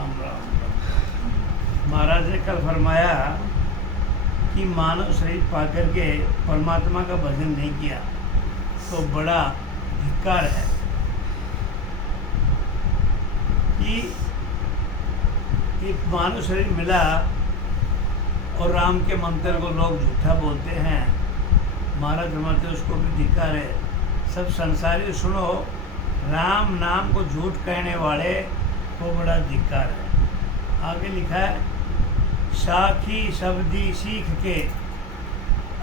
राम राम राम। महाराज ने कल फरमाया कि मानव शरीर पाकर के परमात्मा का भजन नहीं किया तो बड़ा धिक्कार है कि एक मानव शरीर मिला और राम के मंत्र को लोग झूठा बोलते हैं। महाराज फरमाते उसको भी धिक्कार है। सब संसारी सुनो, राम नाम को झूठ कहने वाले को बड़ा धिक्कार है। आगे लिखा है, साखी शब्दी सीख के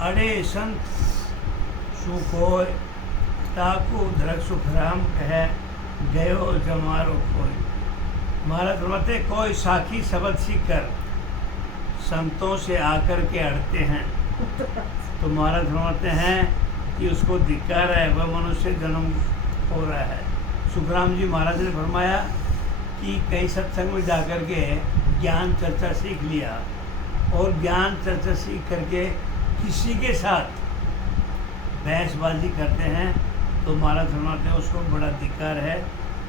अड़े संत सुखोय, ताकू धरक सुख राम कह गयो जमारो खोय। महाराज फरमाते कोई साखी शब्द सीख कर संतों से आकर के अड़ते हैं तो महाराज फरमाते हैं कि उसको धिक्कार है, वह मनुष्य जन्म हो रहा है। सुखराम जी महाराज ने फरमाया कि कई सत्संग में जाकर के ज्ञान चर्चा सीख लिया और ज्ञान चर्चा सीख करके किसी के साथ बहसबाजी करते हैं तो महाराज फरमाते हैं उसको बड़ा धिक्कार है।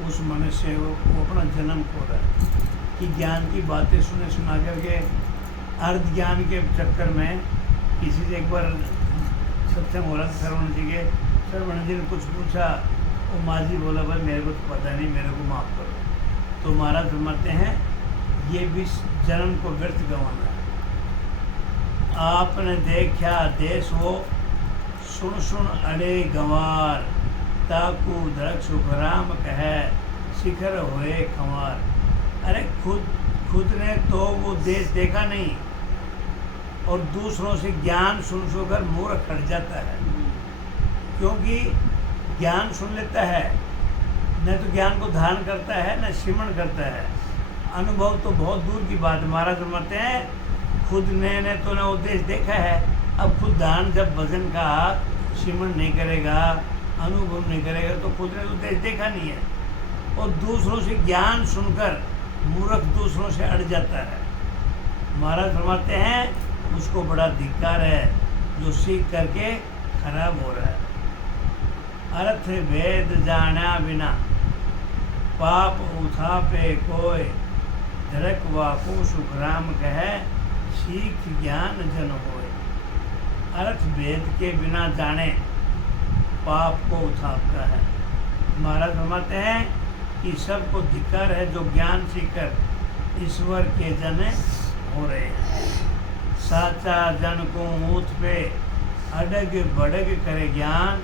उस मनुष्य को अपना जन्म खो रहा है कि ज्ञान की बातें सुना करके अर्ध ज्ञान के चक्कर में किसी से एक बार सत्संग हो रहा था श्रवण जी के, श्रवण जी ने कुछ पूछा, वो माँ जी बोला भाई मेरे को तो पता नहीं, मेरे को माफ़ करो। तो महाराज फरमाते हैं ये भी जन्म को व्यर्थ गंवाना है। आपने देखा देश हो सुन सुन अड़े गंवार, ताकू धरक सुख राम कह शिखर होए खंवार। अरे खुद ने तो वो देश देखा नहीं और दूसरों से ज्ञान सुनकर मूर्ख हट जाता है, क्योंकि ज्ञान सुन लेता है न तो ज्ञान को धारण करता है न श्रवण करता है। अनुभव तो बहुत दूर की बात है। महाराज फरमाते हैं खुद ने तो न वो देश देखा है, अब खुद धारण जब भजन का श्रवण नहीं करेगा, अनुभव नहीं करेगा तो खुद ने तो देश देखा नहीं है और दूसरों से ज्ञान सुनकर मूर्ख दूसरों से अड़ जाता है। महाराज फरमाते हैं उसको बड़ा धिक्कार है जो सीख करके खराब हो रहा है। अर्थ भेद जाना बिना पाप उठापे कोय, धरक वाकु सुख राम कह सीख ज्ञान जन होए। अर्थ भेद के बिना जाने पाप को उठाता है। महाराज फरमाते हैं कि सबको धिक्कार है जो ज्ञान सीखकर ईश्वर के जन हो रहे हैं। साचा जन को ऊँच पे अडग बडग करे ज्ञान,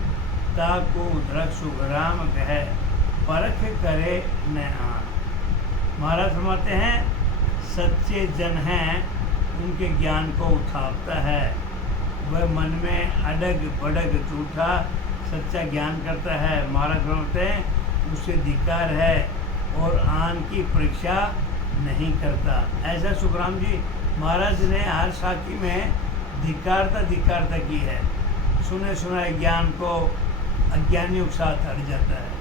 ताकू धरक सुख राम कह परख करे न आन। महाराज फरमाते हैं सच्चे जन हैं उनके ज्ञान को उठाता है, वह मन में अडग बडग झूठा सच्चा ज्ञान करता है। महाराज फरमाते हैं उससे धिक्कार है और आन की परीक्षा नहीं करता। ऐसा सुखराम जी महाराज ने हर साखी में धिक्कारता की है। सुने सुनाए ज्ञान को अज्ञानियों के साथ हट जाता है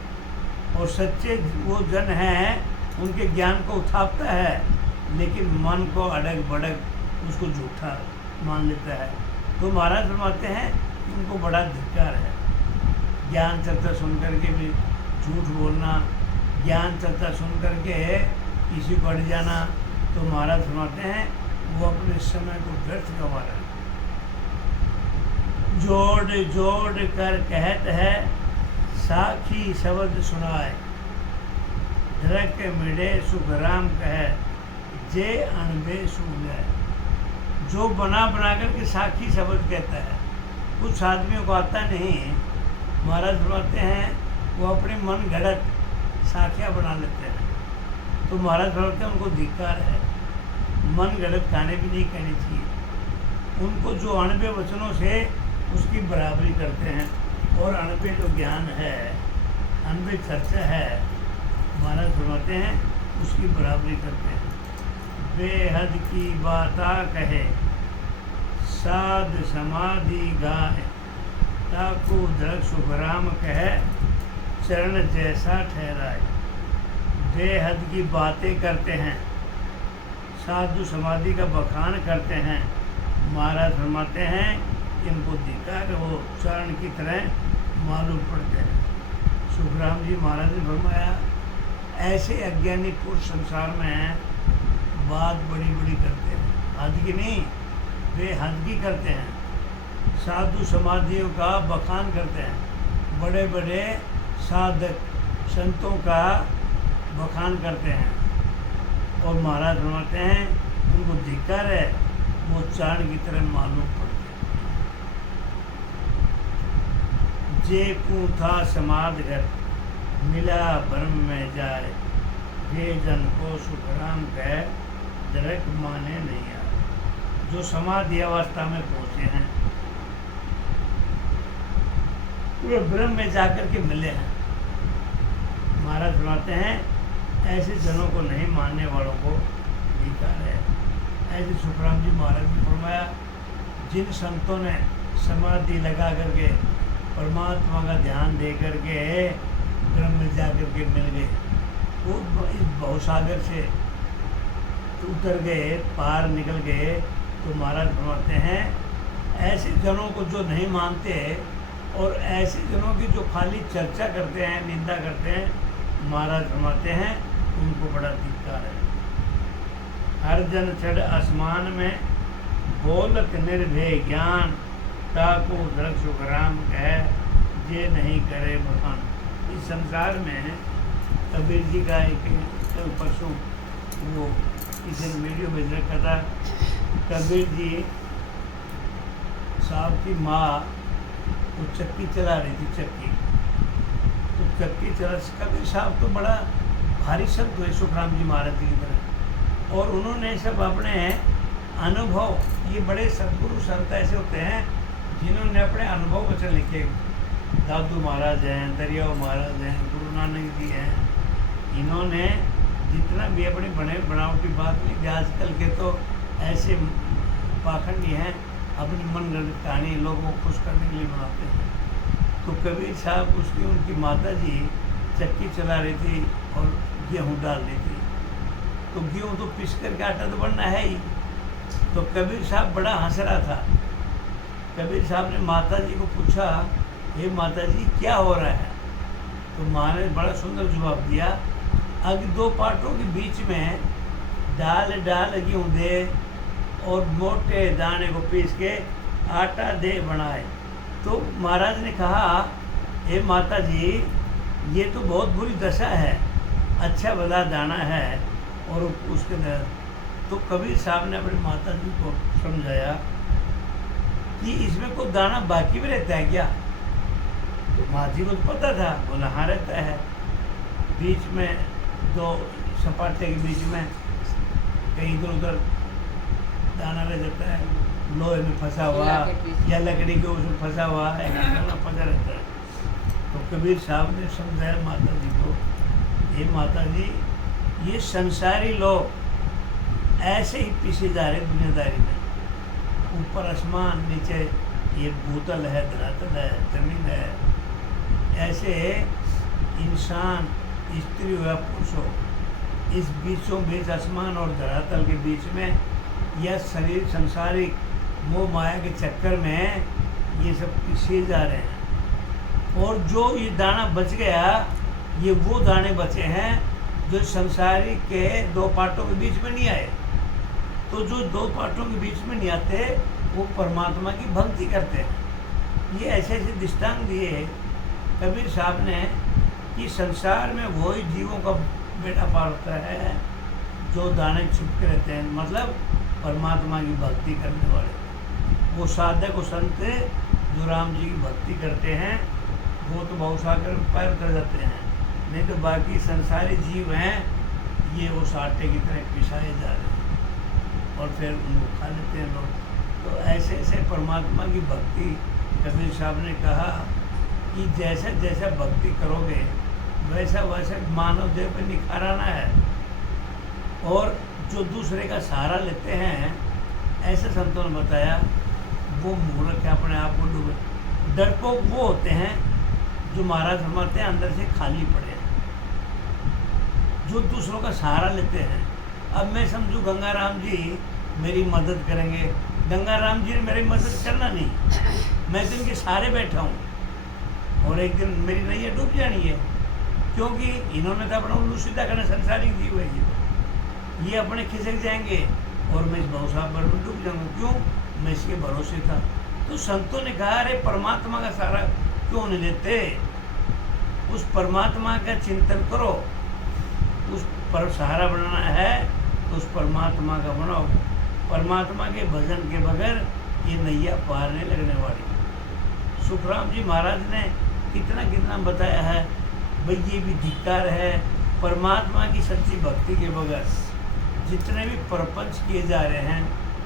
और सच्चे वो जन हैं उनके ज्ञान को उठाता है लेकिन मन को अडग बडग उसको झूठा मान लेता है। तो महाराज फरमाते हैं उनको बड़ा धिक्कार है। ज्ञान चर्चा सुन करके भी झूठ बोलना, ज्ञान चर्चा सुन करके किसी को अड़ जाना, तो महाराज फरमाते हैं वो अपने समय को व्यर्थ गंवा रहा है। जोड़ जोड़ कर कहत है साखी शब्द सुनाए, धरक मिले सुख राम कह जे अनबे सुने। जो बना करके साखी शब्द कहता है, कुछ आदमियों को आता नहीं। महाराज फरमाते हैं वो अपने मन घड़त साखियाँ बना लेते हैं तो महाराज फरमाते हैं उनको धिक्कार है। मन गलत गाने भी नहीं कहने चाहिए। उनको जो अणबे वचनों से उसकी बराबरी करते हैं और अणबे जो ज्ञान है, अणबे चर्चा है, महाराज फरमाते हैं उसकी बराबरी करते हैं। बेहद की बाता कहे साध समाधि गाए, ताकू धरक सुख राम कह चरण जैसा ठहराए। बेहद की बातें करते हैं, साधु समाधि का बखान करते हैं। महाराज फरमाते हैं इनको धिक्कार वो चरण की तरह मालूम पड़ते हैं। सुखराम जी महाराज ने फरमाया ऐसे अज्ञानी पुरुष संसार में बात बड़ी बड़ी करते हैं, हद की नहीं बेहद की करते हैं। साधु समाधियों का बखान करते हैं, बड़े बड़े साधक संतों का बखान करते हैं। और महाराज फरमाते हैं उनको धिक्कार है, वो चाण की तरह मालूम पड़ते हैं। जे कू था समाध घर मिला ब्रह्म में जाए, जे जन को सुखराम कह जरक माने नहीं आए। जो समाधि अवस्था में पहुँचे हैं वे ब्रह्म में जाकर के मिले हैं। महाराज फरमाते हैं ऐसे जनों को नहीं मानने वालों को धिक्कार है। ऐसे सुखराम जी महाराज ने फरमाया जिन संतों ने समाधि लगा करके परमात्मा का ध्यान दे करके ब्रह्म में जाकर के मिल गए, वो इस भवसागर से उतर गए, पार निकल गए। तो महाराज फरमाते हैं ऐसे जनों को जो नहीं मानते और ऐसे जनों की जो खाली चर्चा करते हैं, निंदा करते हैं, महाराज फरमाते हैं उनको बड़ा धिक्कार है। हर जन चढ़ आसमान में बोलत निर्भय ज्ञान, ताको धरक सुखराम कह जे नहीं करे बखान। इस संसार में कबीर जी का एक कल परसों वो किसी ने वीडियो भेज रखा था। कबीर जी साहब की माँ वो चक्की चला रही थी, चक्की तो चक्की चला। कबीर साहब तो बड़ा भारी शब्द हुए सुखराम जी महाराज जी की तरह, और उन्होंने सब अपने अनुभव, ये बड़े सदगुरु संत ऐसे होते हैं जिन्होंने अपने अनुभव वचन लिखे। दादू महाराज हैं, दरियाओ महाराज हैं, गुरु नानक जी हैं, इन्होंने जितना भी अपनी बनावटी बात लिखी। आजकल के तो ऐसे पाखंडी हैं अपनी मनगढ़ंत कहानी लोगों को खुश करने के लिए बनाते हैं। तो कबीर साहब उनकी माता जी चक्की चला रही थी और गेहूँ डाल रही थी। तो गेहूँ तो पिस करके आटा तो बनना है ही। तो कबीर साहब बड़ा हंस रहा था। कबीर साहब ने माता जी को पूछा, हे माता जी क्या हो रहा है? तो माँ ने बड़ा सुंदर जवाब दिया, अग दो पाटों के बीच में डाल गेहूँ दे और मोटे दाने को पीस के आटा दे बनाए। तो महाराज ने कहा, हे माता जी ये तो बहुत बुरी दशा है, अच्छा भला दाना है और उसके अंदर। तो कबीर साहब ने अपनी माता जी को समझाया कि इसमें कोई दाना बाकी भी रहता है क्या? तो माँ जी को तो पता था, बोला हाँ रहता है। बीच में दो सपाटे के बीच में कहीं इधर उधर दाना रह जाता है, लोहे में फंसा हुआ या लकड़ी के उसमें फंसा हुआ है, दाना फंसा रहता है। तो कबीर साहब ने समझाया माता जी को, ये माता जी ये संसारी लोग ऐसे ही पीछे जा रहे दुनियादारी में। ऊपर आसमान, नीचे ये भूतल है, धरातल है, जमीन है। ऐसे इंसान, स्त्री हो या पुरुष हो, इस बीचों बीच आसमान और धरातल के बीच में यह शरीर संसारिक मोह माया के चक्कर में ये सब पीछे जा रहे हैं। और जो ये दाना बच गया, ये वो दाने बचे हैं जो संसारिक के दो पार्टों के बीच में नहीं आए। तो जो दो पार्टों के बीच में नहीं आते वो परमात्मा की भक्ति करते हैं। ये ऐसे ऐसे दृष्टांत दिए कबीर साहब ने कि संसार में वही जीवों का बेटा पार होता है जो दाने छिपके रहते हैं, मतलब परमात्मा की भक्ति करने वाले। वो साधक और संत जो राम जी की भक्ति करते हैं वो तो भवसागर में पैर कर जाते हैं, नहीं तो बाकी संसारी जीव हैं ये वो आटे की तरह पिसाए जा रहे हैं और फिर उनको खा लेते हैं लोग। तो ऐसे ऐसे परमात्मा की भक्ति कबीर साहब ने कहा कि जैसे जैसा भक्ति करोगे वैसा वैसा मानव देह पर निखार आना है। और जो दूसरे का सहारा लेते हैं, ऐसे संतों ने बताया, वो मूर्ख है, अपने आप को डूबे। डरपोक वो होते हैं जो महाराज फरमाते हैं अंदर से खाली पड़े हैं, जो दूसरों का सहारा लेते हैं। अब मैं समझूँ गंगाराम जी मेरी मदद करेंगे, गंगाराम जी ने मेरी मदद करना नहीं, मैं तो इनके सहारे बैठा हूँ और एक दिन मेरी नैया डूब जानी है, क्योंकि इन्होंने तो अपना उल्लू सीधा करना, संसारिक जीव है ये। ये अपने खिसक जाएंगे और मैं इस भवसागर में डूब जाऊंगा। क्यों? मैं इसके भरोसे था। तो संतों ने कहा अरे परमात्मा का सहारा क्यों नहीं लेते? उस परमात्मा का चिंतन करो। उस पर सहारा बनाना है तो उस परमात्मा का बनाओ। परमात्मा के भजन के बगैर ये नैया पार नहीं लगने वाली। सुखराम जी महाराज ने कितना कितना बताया है भाई, ये भी धिक्कार है परमात्मा की सच्ची भक्ति के बगैर। जितने भी प्रपंच किए जा रहे हैं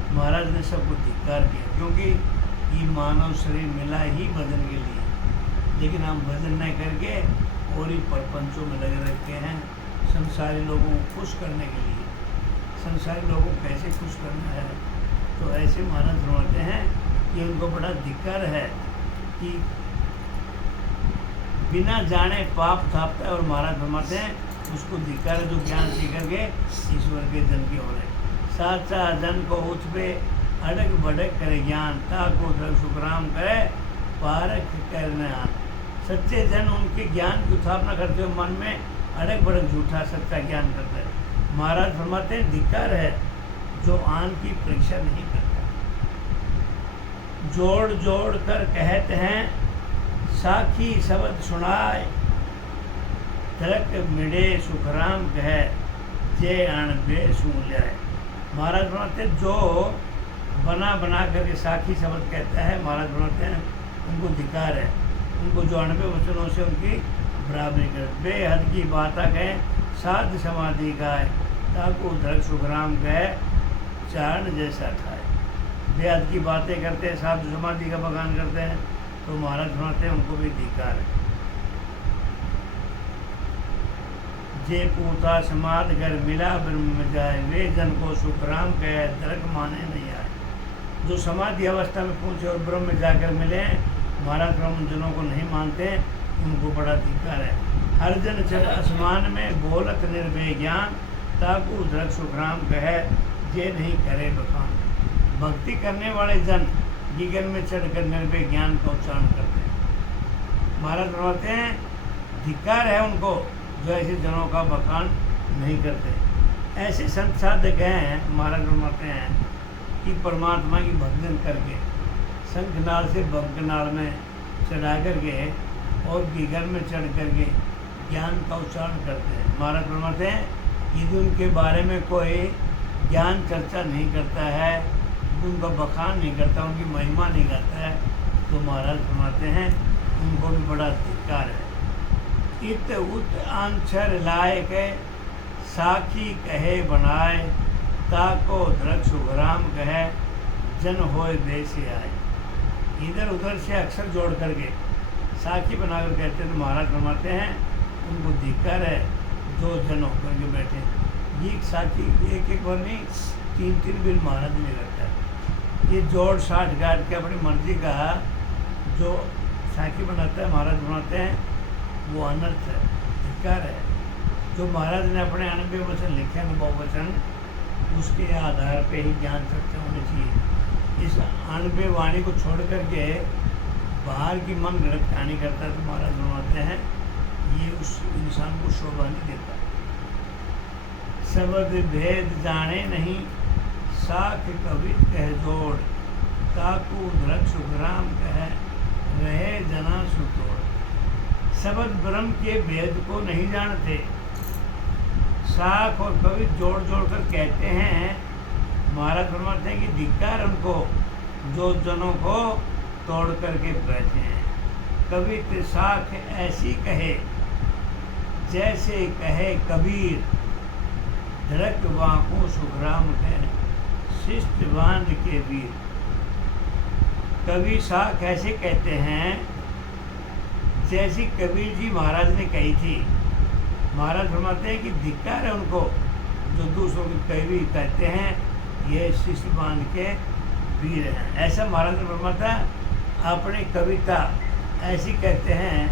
महाराज ने सबको धिक्कार किया, क्योंकि ये मानव शरीर मिला ही भजन के लिए, लेकिन हम भजन नहीं करके और ही प्रपंचों में लगे रखे हैं संसारी लोगों को खुश करने के लिए। संसारी लोगों को कैसे खुश करना है? तो ऐसे महाराज समझते हैं कि उनको बड़ा धिक्कार है कि बिना जाने पाप थापता है, और महाराज फरमाते हैं उसको धिक्कार है जो ज्ञान सीख के ईश्वर के जन के हो रहे। साचा जन को उठ पे अड़क बड़क करे ज्ञान, ताको सुखराम करे पारक करने आन। सच्चे जन उनके ज्ञान की स्थापना करते हुए मन में अड़क बड़क झूठा सच्चा ज्ञान करता है। महाराज फरमाते हैं धिक्कार है जो आन की परीक्षा नहीं करता। जोड़ जोड़ कर कहते हैं साखी शब्द सुनाए, तरक मिड़े सुखराम कहे जे अण बे सुन जाए। महाराज फरमाते हैं जो बना बना करके साखी शब्द कहता है, महाराज फरमाते हैं उनको धिक्कार है। उनको जो अणबे वचनों से उनकी बराबरी कर, बेहद की बात कहें साध समाधि गाय, ताको धरक सुखराम कहे चारण जैसा खाए। बेहद की बातें करते हैं, साधु समाधि का बगान करते हैं, तो महाराज फरमाते हैं उनको भी धिक्कार है। जे पूता समाध घर मिला ब्रह्म में जाए, वे जन को सुखराम कहे दरक माने नहीं आए। जो समाधि अवस्था में पहुँचे और ब्रह्म में जाकर मिले, महाराज ब्रह्म जनों को नहीं मानते, उनको बड़ा धिक्कार है। हर जन चढ़ आसमान में बोलत निर्भय ज्ञान, ताकू दरक सुखराम कहे जे नहीं करे बखान। भक्ति करने वाले जन गगन में चढ़कर निर्भय ज्ञान का उच्चारण करते हैं। महाराज फरमाते हैं धिक्कार है उनको जो ऐसे जनों का बखान नहीं करते। ऐसे संत साधक हैं, महाराज फरमाते हैं कि परमात्मा की भक्ति करके शंखनाल से बंकनाल में चढ़ा करके और गगन में चढ़ करके ज्ञान का उच्चारण करते हैं। महाराज फरमाते हैं यदि उनके बारे में कोई ज्ञान चर्चा नहीं करता है, उनका बखान नहीं करता, उनकी महिमा नहीं करता है, तो महाराज फरमाते हैं उनको भी बड़ा धिक्कार है। इत उत आंसर लाए के साखी कहे बनाए, ताको धरक सुखराम कहे जन होए बेसे आए। इधर उधर से अक्षर जोड़ करके साखी बनाकर कहते हैं, तो महाराज फरमाते हैं उनको धिक्कार है जो जन होकर के बैठे। ये साखी एक एक बार नहीं, तीन तीन बिल महाराज ने रखा है। ये जोड़ साठ गाठ के अपनी मर्जी का जो साखी बनाता है, महाराज बनाते हैं, वो अनर्थ है, धिक्कार है। जो महाराज ने अपने अनुभव वचन लिखे, अनुभव वचन, उसके आधार पे ही ज्ञान चर्चा होनी चाहिए। इस अनुभव वाणी को छोड़ करके बाहर की मन गढ़ कहानी करता है, तो महाराज बनाते हैं ये उस इंसान को शोभा नहीं देता। शब्द भेद जाने नहीं, साख कवि कह जोड़, ताकू धरक सुखराम कह रहे जना सुतोड़। शब्द ब्रह्म के भेद को नहीं जानते, साख और कवि जोड़ जोड़ कर कहते हैं। महाराज फरमाते हैं कि धिक्कार उनको जो जनों को तोड़ करके बैठे हैं। कवि ते साख ऐसी कहे जैसे कहे कबीर, धरक वाको सुखराम कहे शिष्ट बांध के वीर। कवि साख ऐसे कहते हैं जैसी कबीर जी महाराज ने कही थी। महाराज फरमाते हैं कि धिक्कार है उनको जो दूसरों की कवि कहते हैं ये शिष्ट बांध के वीर हैं। ऐसा महाराज ने फरमाता अपनी कविता ऐसी कहते हैं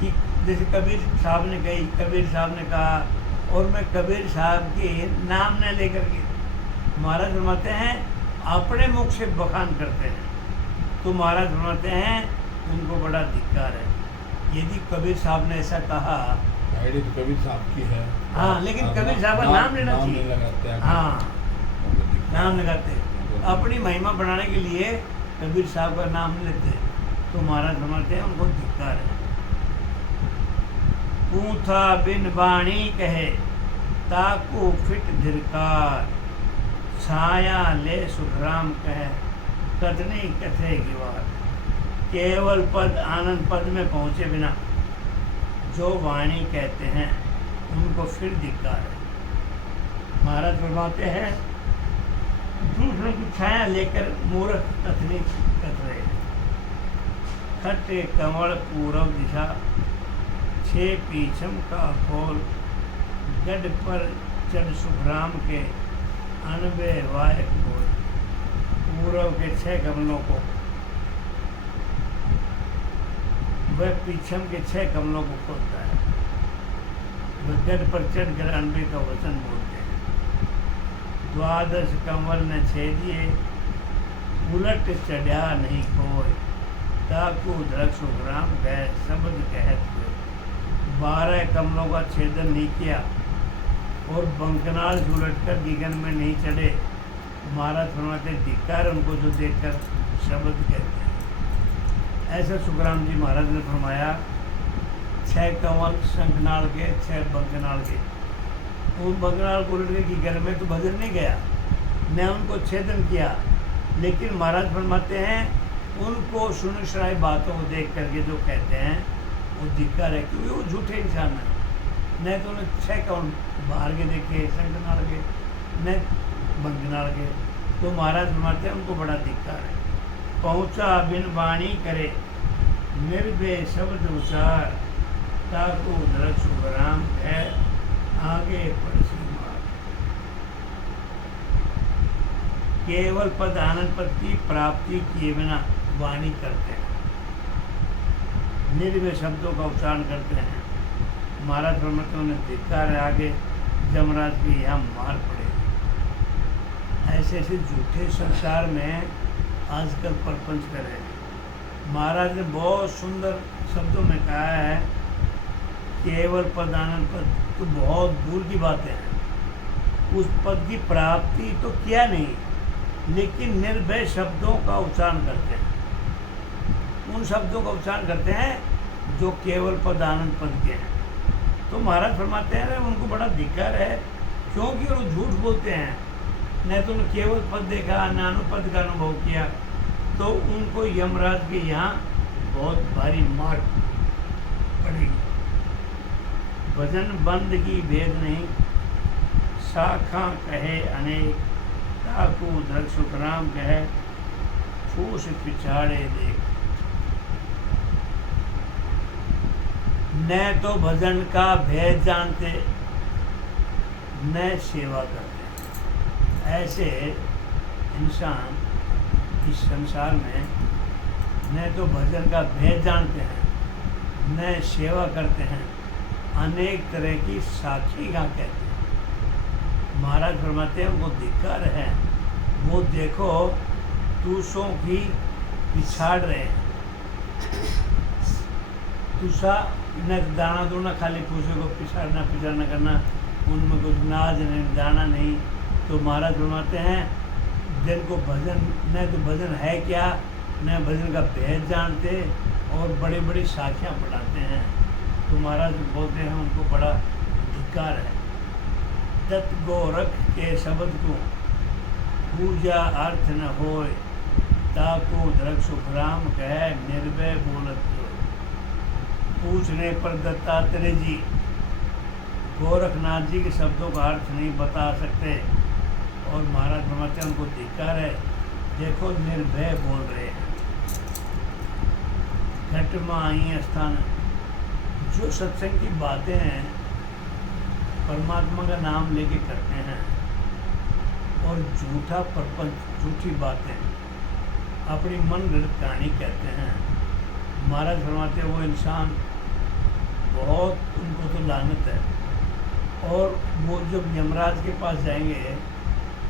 कि जैसे कबीर साहब ने कही, कबीर साहब ने कहा, और मैं कबीर साहब के नाम न लेकर के महाराज फरमाते हैं अपने मुख से बखान करते हैं। तो महाराज फरमाते हैं उनको बड़ा धिक्कार है। यदि कबीर साहब ने ऐसा कहा आईडी तो कबीर साहब की है। हाँ, लेकिन आप कबीर साहब का नाम लेना नाम नहीं चाहिए। लगाते हैं। हाँ, उनको दिक्कत नाम है। लगाते अपनी महिमा बढ़ाने के लिए कबीर साहब का नाम लेते, तो महाराज समझते हैं उनको धिक्कार है। पूथा बिन बाणी कहे ताकू फिट धिरकार, छाया ले सुखराम कहे कथनी कथे की बात। केवल पद आनंद पद में पहुँचे बिना जो वाणी कहते हैं उनको फिर धिक्कार है। महाराज फरमाते हैं दूसरों की छाया लेकर मूर्ख कथनी कथ रहे हैं। खट्टे कंवल पूर्व दिशा, छे पीछम का खोल, गढ़ पर चढ़ सुखराम के अनबे वायक बोल। पूर्व के 6 कमलों को, वह पीछम के 6 कमलों को खोलता है। वह गढ़ पर चढ़ कर अनबे का वचन बोलते हैं। 12 कमल न छेदिए, उलट चढ़ा नहीं कोई, ताकू धरक सुखराम कह शब्द कहत हुए। 12 कमलों का छेदन नहीं किया और बंकनाल उलट कर गगन में नहीं चढ़े। महाराज फरमाते धिक्कार उनको जो देखकर शब्द कहते हैं। ऐसा सुखराम जी महाराज ने फरमाया। 6 कमल शंखनाल के, 6 बंकनाल के। उन बंकनाल को उलट के गगन में तो भजन नहीं गया, न उनको छेदन किया, लेकिन महाराज फरमाते हैं उनको सुन सुनाई बातों को देख करके जो कहते हैं वो धिक्कार है, क्योंकि वो झूठे इंसान है। न तो उन्हें 6 कमल बाहर के देखे शंखनाल के, न बंकनाल के, तो महाराज फरमाते हैं उनको बड़ा धिक्कार है। पहुँचा बिन वाणी करे निर्भय शब्द उचार, ताकू धरक सुखराम है आगे पड़सी मार। केवल पद आनंद पद की प्राप्ति किए बिना वाणी करते हैं, निर्भय शब्दों का उच्चारण करते हैं। महाराज फरमाते उन्हें धिक्कार है, आगे जमराज की यहाँ मार पड़ेगी। ऐसे ऐसे झूठे संसार में आजकल प्रपंच कर रहे हैं। महाराज ने बहुत सुंदर शब्दों में कहा है केवल पद आनंद पद तो बहुत दूर की बातें हैं। उस पद की प्राप्ति तो किया नहीं, लेकिन निर्भय शब्दों का उच्चारण करते हैं। उन शब्दों का उच्चारण करते हैं जो केवल पद आनंद पद के हैं। तो महाराज फरमाते हैं उनको बड़ा धिक्कार है, क्योंकि वो झूठ बोलते हैं। न तो उन्होंने केवल पद देखा, न अनुपद का अनुभव किया, तो उनको यमराज के यहाँ बहुत भारी मार पड़ेगी। भजन बंद की भेद नहीं, शाखा कहे अनेक, ताकू धर सुखराम कहे फूस पिछाड़े देख। न तो भजन का भेद जानते, न सेवा करते। ऐसे इंसान इस संसार में न तो भजन का भेद जानते हैं, न सेवा करते हैं, अनेक तरह की साखी का कहते हैं। महाराज फरमाते हैं उनको धिक्कार है, वो देखो तुषों की पिछाड़ रहे हैं। तुषा न दाना दो, न खाली पूछे को पिछाड़ना करना, उनमें कुछ नाज नहीं, दाना नहीं। तो महाराज फरमाते हैं जिनको भजन न तो भजन है क्या, न भजन का भेद जानते और बड़ी बड़ी साखियाँ पढ़ाते हैं, तो महाराज बोलते हैं उनको बड़ा धिक्कार है। दत्त गोरख के शब्द को पूजा अर्थ न होए, ताको धरक सुखराम कह निर्भय बोलत होए। पूछने पर दत्तात्रेय जी गोरखनाथ जी के शब्दों का अर्थ नहीं बता सकते, और महाराज फरमाते हैं उनको धिक्कार है, देखो निर्भय बोल रहे हैं। घट माही स्थान, जो सत्संग की बातें हैं परमात्मा का नाम लेके करते हैं, और झूठा प्रपंच, झूठी बातें, अपनी मन गढ़ कहानी कहते हैं। महाराज फरमाते हैं वो इंसान बहुत, उनको तो लानत है। और वो जब यमराज के पास जाएंगे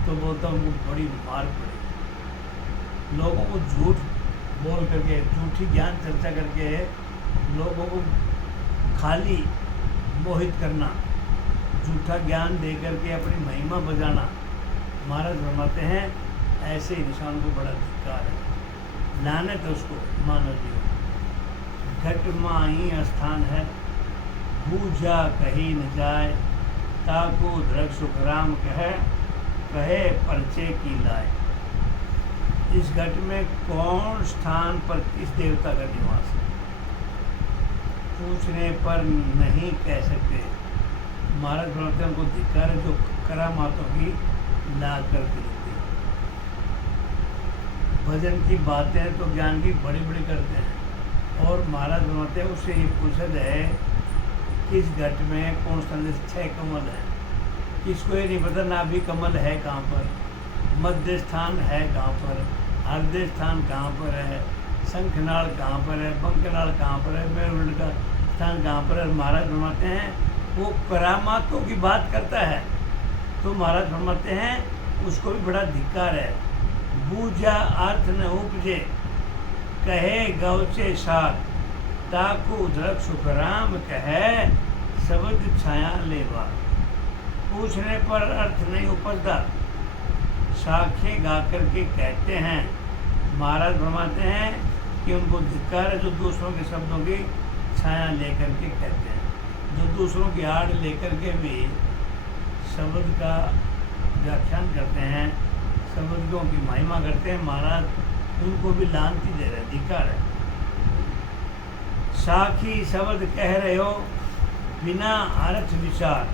तो बोलता उनको बड़ी मार पड़ेगी। लोगों को झूठ बोल करके, झूठी ज्ञान चर्चा करके लोगों को खाली मोहित करना, झूठा ज्ञान दे करके अपनी महिमा बजाना, महाराज फरमाते हैं ऐसे इंसान को बड़ा धिक्कार है, लानत है उसको मानव जीवन। घट माही स्थान है, बूझा कहीं न जाए, ताको धरक सुख राम कहे परचे की लाए। इस घट में कौन स्थान पर किस देवता का निवास है, पूछने पर नहीं कह सकते। महाराज फरमाते हैं उनको धिक्कार है जो करामातों की ला कर के देते हैं। भजन की बातें तो ज्ञान की बड़ी बड़ी करते हैं, और महाराज फरमाते हैं उससे ये पूछा जाए किस घट में कौन सा 6 कमल है, किसको ये नहीं पता ना भी कमल है कहाँ पर, मध्य स्थान है कहाँ पर, हृदय स्थान कहाँ पर है, शंखनाल कहाँ पर है, पंखनाल कहाँ पर है, मेरुदंड का स्थान कहाँ पर है। महाराज फरमाते हैं वो करामातों की बात करता है, तो महाराज फरमाते हैं उसको भी बड़ा धिक्कार है। बूझा अर्थ न उपजे, कहे गौचे साथ, ताकू धरक सुख राम कहे शब्द छाया लेवा। पूछने पर अर्थ नहीं उपजता, साखे गा करके कहते हैं। महाराज फरमाते हैं कि उनको धिक्कार है जो दूसरों के शब्दों की छाया लेकर के कहते हैं, जो दूसरों की आड़ लेकर के भी शब्द का व्याख्यान करते हैं, शब्दों की महिमा करते हैं। महाराज उनको भी लांति दे रहे, धिक्कार है। साखी शब्द कह रहे हो बिना अर्थ विचार,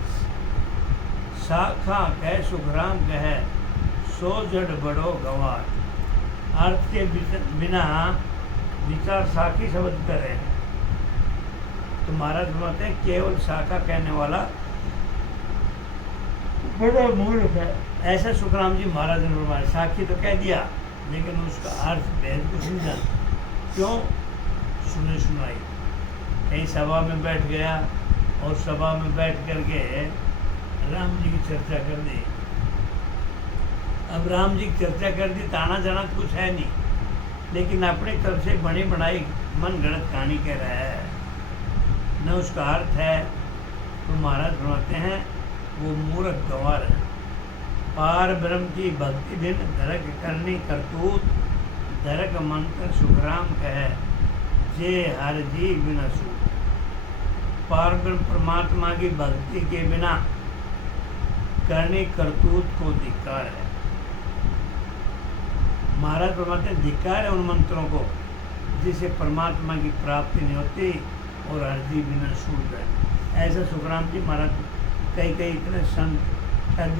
शाखा कह सुखराम कहे सो जड़ बड़ो गंवार। अर्थ के बिना विचार साखी शब्द करे, तो महाराज फरमाते हैं केवल शाखा कहने वाला बड़ा मूर्ख है। ऐसा सुखराम जी महाराज ने फरमाया। साखी तो कह दिया लेकिन उसका अर्थ भेद कुछ नहीं जानता। क्यों? सुने सुनाई। कहीं सभा में बैठ गया और सभा में बैठ करके राम जी की चर्चा कर दी। अब राम जी की चर्चा कर दी, ताना जाना तो कुछ है नहीं, लेकिन अपनी तरफ से बनी बनाई मन गढ़ंत कहानी कह रहा है, न उसका अर्थ है। तो महाराज फरमाते हैं वो मूर्ख गंवार है। पार ब्रह्म की भक्ति भिन्न धरक करनी करतूत, धरक मंत्र सुखराम कहे जे हर जी बिना सूत। पार ब्रह्म परमात्मा की भक्ति के बिना करनी करतूत को धिक्कार है। महाराज फरमाते हैं धिक्कार है उन मंत्रों को जिसे परमात्मा की प्राप्ति नहीं होती और हर जी बिना सूत है। ऐसा सुखराम जी महाराज कई कई इतने संत ठग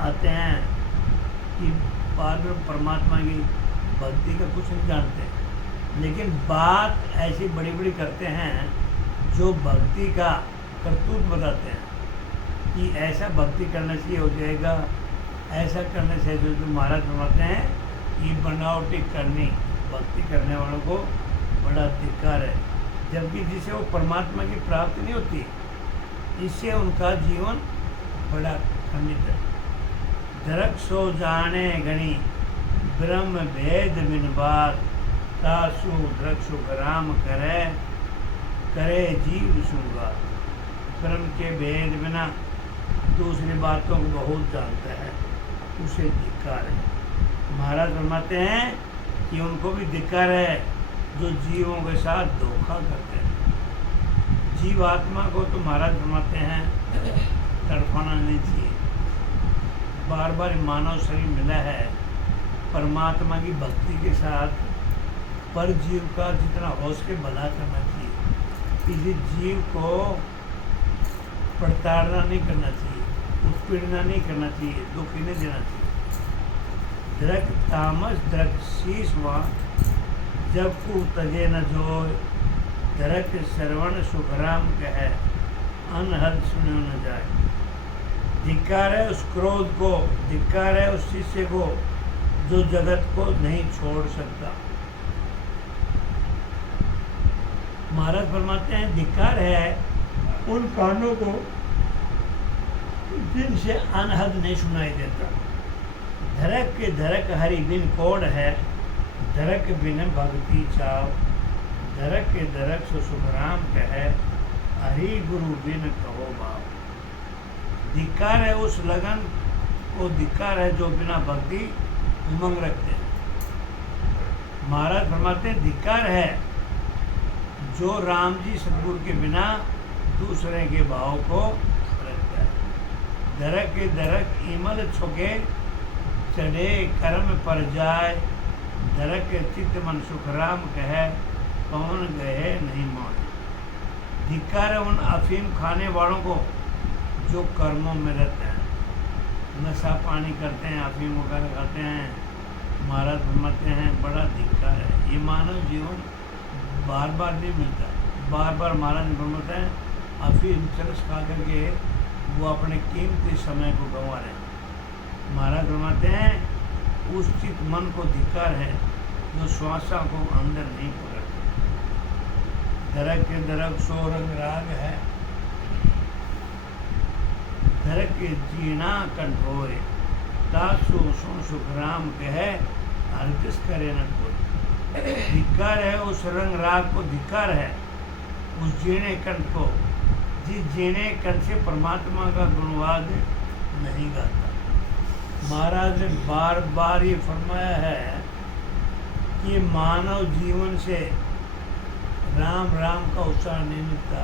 आते हैं कि परमात्मा की भक्ति का कुछ नहीं जानते, लेकिन बात ऐसी बड़ी बड़ी करते हैं जो भक्ति का करतूत बताते हैं कि ऐसा भक्ति करने से हो जाएगा, ऐसा करने से जो महाराज फरमाते हैं ये बनावटी करनी भक्ति करने वालों को बड़ा धिक्कार है। जबकि जिसे वो परमात्मा की प्राप्ति नहीं होती, इससे उनका जीवन बड़ा खंडित है। धरक सो जाने गणी ब्रह्म भेद बिन बात, तासु धरक सुख राम करे जीव सुगात। ब्रह्म के भेद बिना दूसरी बातों को बहुत जानता है, उसे धिक्कार है। महाराज फरमाते हैं कि उनको भी धिक्कार है जो जीवों के साथ धोखा करते हैं। जीवात्मा को तो महाराज फरमाते हैं तड़पाना नहीं चाहिए। बार बार मानव शरीर मिला है परमात्मा की भक्ति के साथ, पर जीव का जितना हो सके भला करना चाहिए। किसी जीव को प्रताड़ना नहीं करना चाहिए, उत्पीड़ना नहीं करना चाहिए, दुख नहीं देना चाहिए। धरक तामस धरक शीश वहाँ जब को तजे न जोय, धरक श्रवण सुखराम कहे अनहद सुनो न जाए। धिक्कार है उस क्रोध को, धिक्कार है उस शिष्य को जो जगत को नहीं छोड़ सकता। महाराज फरमाते हैं धिक्कार है उन कानों को जिनसे अनहद नहीं सुनाई देता। धरक के धरक हरि बिन कोड है, धरक बिन भक्ति चाव, धरक के धरक सो सुखराम कहे हरि गुरु बिन कहो भाव। धिक्कार है उस लगन को, धिक्कार है जो बिना भक्ति उमंग रखते हैं। महाराज फरमाते हैं धिक्कार है जो राम जी सतगुरु के बिना दूसरे के भाव को रखता है। दरक के दरक इमल छुके चढ़े कर्म पर जाए, दरक के चित्त मन सुख राम कहे पवन गए नहीं मान। धिक्कार है उन अफीम खाने वालों को जो कर्मों में रहते हैं, नशा पानी करते हैं, अफीम वगैरह खाते हैं। महाराज फरमाते हैं बड़ा धिक्कार है। ये मानव जीवन बार बार नहीं मिलता। बार बार महाराज फरमाते हैं अफीम चरस खा करके वो अपने कीमती समय को गंवा रहे हैं। महाराज फरमाते हैं उस चित मन को धिक्कार है जो श्वासा को अंदर नहीं पकड़ते। दरक के दरक सो रंग राग है, दरक के जीना कंठोरे, तासु सुन सुख राम कहे हरगिज करे न कोई। धिक्कार है उस रंग राग को, धिक्कार है उस जीने कंठ को जिस जीने कंठ से परमात्मा का गुणवाद नहीं गाता। महाराज ने बार बार ये फरमाया है कि मानव जीवन से राम राम का उत्साह नहीं मिलता,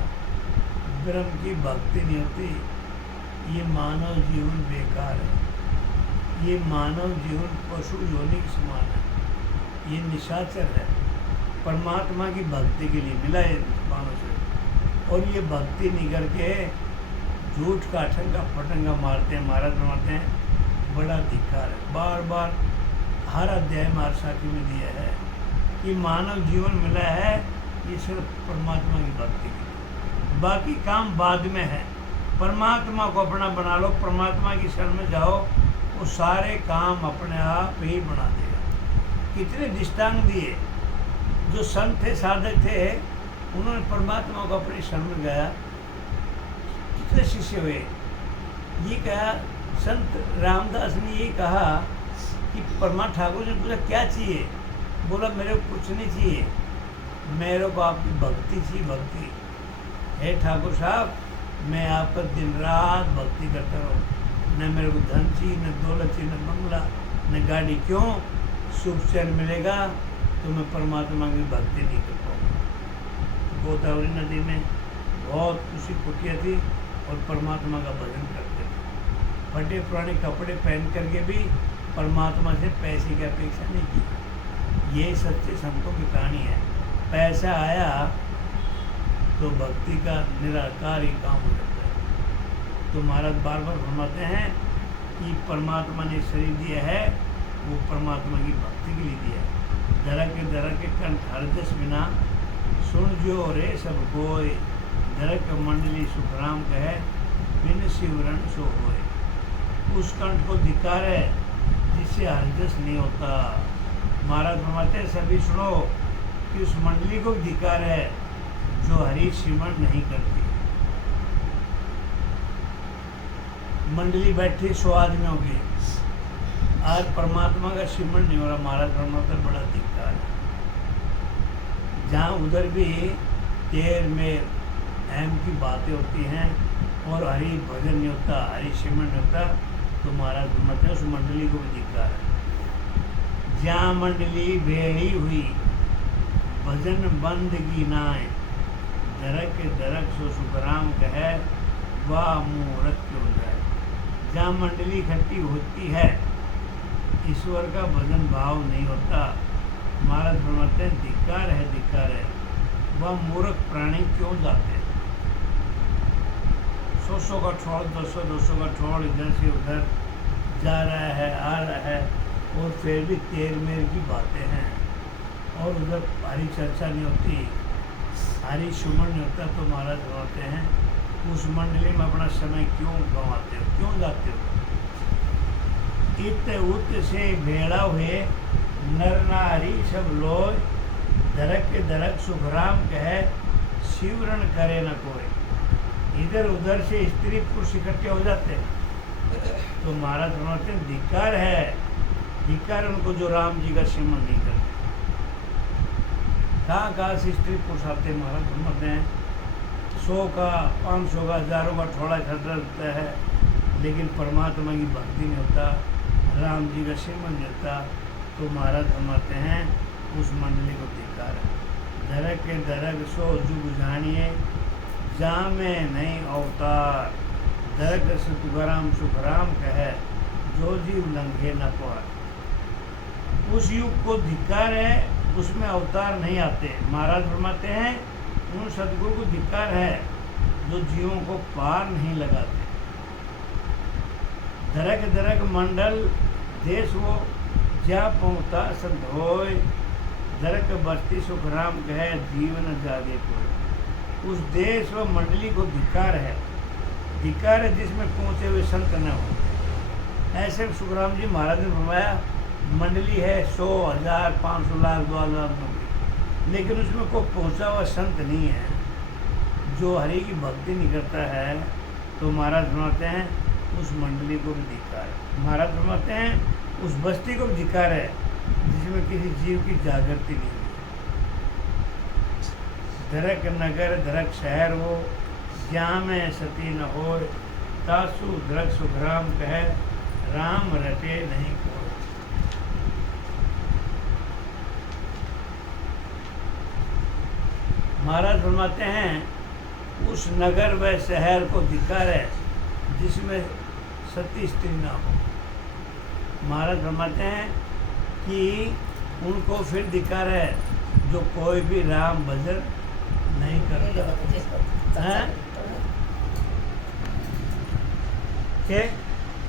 ब्रह्म की भक्ति नहीं होती। ये मानव जीवन बेकार है। ये मानव जीवन पशु योनि के समान है। ये निशाचर है। परमात्मा की भक्ति के लिए मिला है मानव से, और ये भक्ति नहीं करके झूठ का ठंगा पटंगा मारते हैं। महाराज मारते हैं बड़ा धिक्कार है। बार बार हर अध्याय में हर साखी में दिया है कि मानव जीवन मिला है ये सिर्फ परमात्मा की भक्ति के लिए, बाकी काम बाद में है। परमात्मा को अपना बना लो, परमात्मा की शरण में जाओ, वो सारे काम अपने आप ही बना देगा। कितने दृष्टांत दिए। जो संत थे, साधक थे, उन्होंने परमात्मा को अपनी शरण में गया, कितने शिष्य हुए। ये कहा संत रामदास ने ये कहा कि परमात्मा ठाकुर ने पूछा क्या चाहिए, बोला मेरे को कुछ नहीं चाहिए, मेरे को आपकी भक्ति चाहिए, भक्ति। हे ठाकुर साहब मैं आपका दिन रात भक्ति करता रहूँ, न मेरे को धन चाहिए, न दौलत चाहिए, न बंगला, न गाड़ी। क्यों? सुख चैन मिलेगा तो मैं परमात्मा की भक्ति नहीं कर पाऊँगा। गोदावरी नदी में बहुत खुशी कुटिया थी और परमात्मा का भजन करते थे। फटे पुराने कपड़े पहन करके भी परमात्मा से पैसे की अपेक्षा नहीं की। ये सच्चे संतों की कहानी है। पैसा आया तो भक्ति का निराकार ही काम हो जाता है। तो महाराज बार बार फरमाते हैं कि परमात्मा ने शरीर दिया है, वो परमात्मा की भक्ति के लिए दिया है। दरक के कंठ हरजस बिना सुन जो रे सब कोय, दरक मंडली सुखराम कहे बिन शिवरण सो होए। उस कंठ को धिक्कार है जिससे हरजस नहीं होता। महाराज फरमाते हैं सभी सुनो कि उस मंडली को धिक्कार है जो हरि सिमरण नहीं करती। मंडली बैठी 100 आदमी होगी, आज परमात्मा का सिमरण नहीं हो रहा। महाराज फरमाते बड़ा धिक्कार है। जहाँ उधर भी तेर में अहम की बातें होती हैं और हरि भजन नहीं होता, हरि सिमरण नहीं होता, तो महाराज फरमाते हैं उस मंडली को भी धिक्कार है। जहाँ मंडली भेड़ी हुई भजन बंदगी नाय, दरक सो सुखराम कहे वाह मूर्ख क्यों जाए। जहाँ मंडली इकट्ठी होती है ईश्वर का भजन भाव नहीं होता। महाराज फरमाते हैं धिक्कार है, धिक्कार है। वह मूर्ख प्राणी क्यों जाते हैं। 100 का ठोड़, 200 का ठोड़, इधर से उधर जा रहा है, आ रहा है, और फिर भी तेर मेर की बातें हैं और उधर हरी चर्चा नहीं होती, हरी सुमन नहीं होता। तो महाराज फरमाते हैं उस मंडली में अपना समय क्यों गंवाते हो, क्यों जाते हो। इत उत से भेड़ा हुए नर नारी सब लोग, दरक सुखराम कहे शिवरण करे न कोई। इधर उधर से स्त्री पुरुष इकट्ठे हो जाते हैं। तो महाराज फरमाते हैं धिक्कार है, धिक्कार उनको जो राम जी का सिमरण नहीं करते। कहाँ से स्त्री पुरुष आते हैं। महाराज फरमाते हैं 100 का 500 का हजारों का थोड़ा खतरा होता है, लेकिन परमात्मा की भक्ति नहीं होता, राम जी का श्रीमंत नहीं होता, तो महाराज फरमाते हैं उस मंडली को धिक्कार है। धरक के धरक सो जुग जानिए, जामे नहीं अवतार, धरक से तुकाराम सुखराम कहे, जो जीव लंघे न पार। उस युग को धिक्कार है, उसमें अवतार नहीं आते। महाराज फरमाते हैं उन सदगुरु को धिक्कार है जो जीवों को पार नहीं लगाते। धरक धरक मंडल देश वो जा पहुँचा संत होय, धरक बस्ती सुखराम कहे, जीवन जागे कोई। उस देश व मंडली को धिक्कार है, धिक्कार है जिसमें पहुँचे हुए संत न हो। ऐसे सुखराम जी महाराज ने फरमाया मंडली है 100 1000 500 लाख 2 लाख, लेकिन उसमें कोई पहुँचा हुआ संत नहीं है, जो हरि की भक्ति नहीं करता है, तो महाराज फरमाते हैं उस मंडली को भी धिक्कार है। महाराज फरमाते हैं उस बस्ती को भी धिक्कार है जिसमें किसी जीव की जागृति नहीं है। धरक नगर धरक शहर हो, जहाँ में सती न हो, तासु धरक सुखराम कहे, राम रटे नहीं कोई। महाराज फरमाते हैं उस नगर व शहर को धिक्कार है जिसमें सती स्त्री ना हो। महाराज फरमाते हैं कि उनको फिर धिक्कार है जो कोई भी राम भजन नहीं करता है।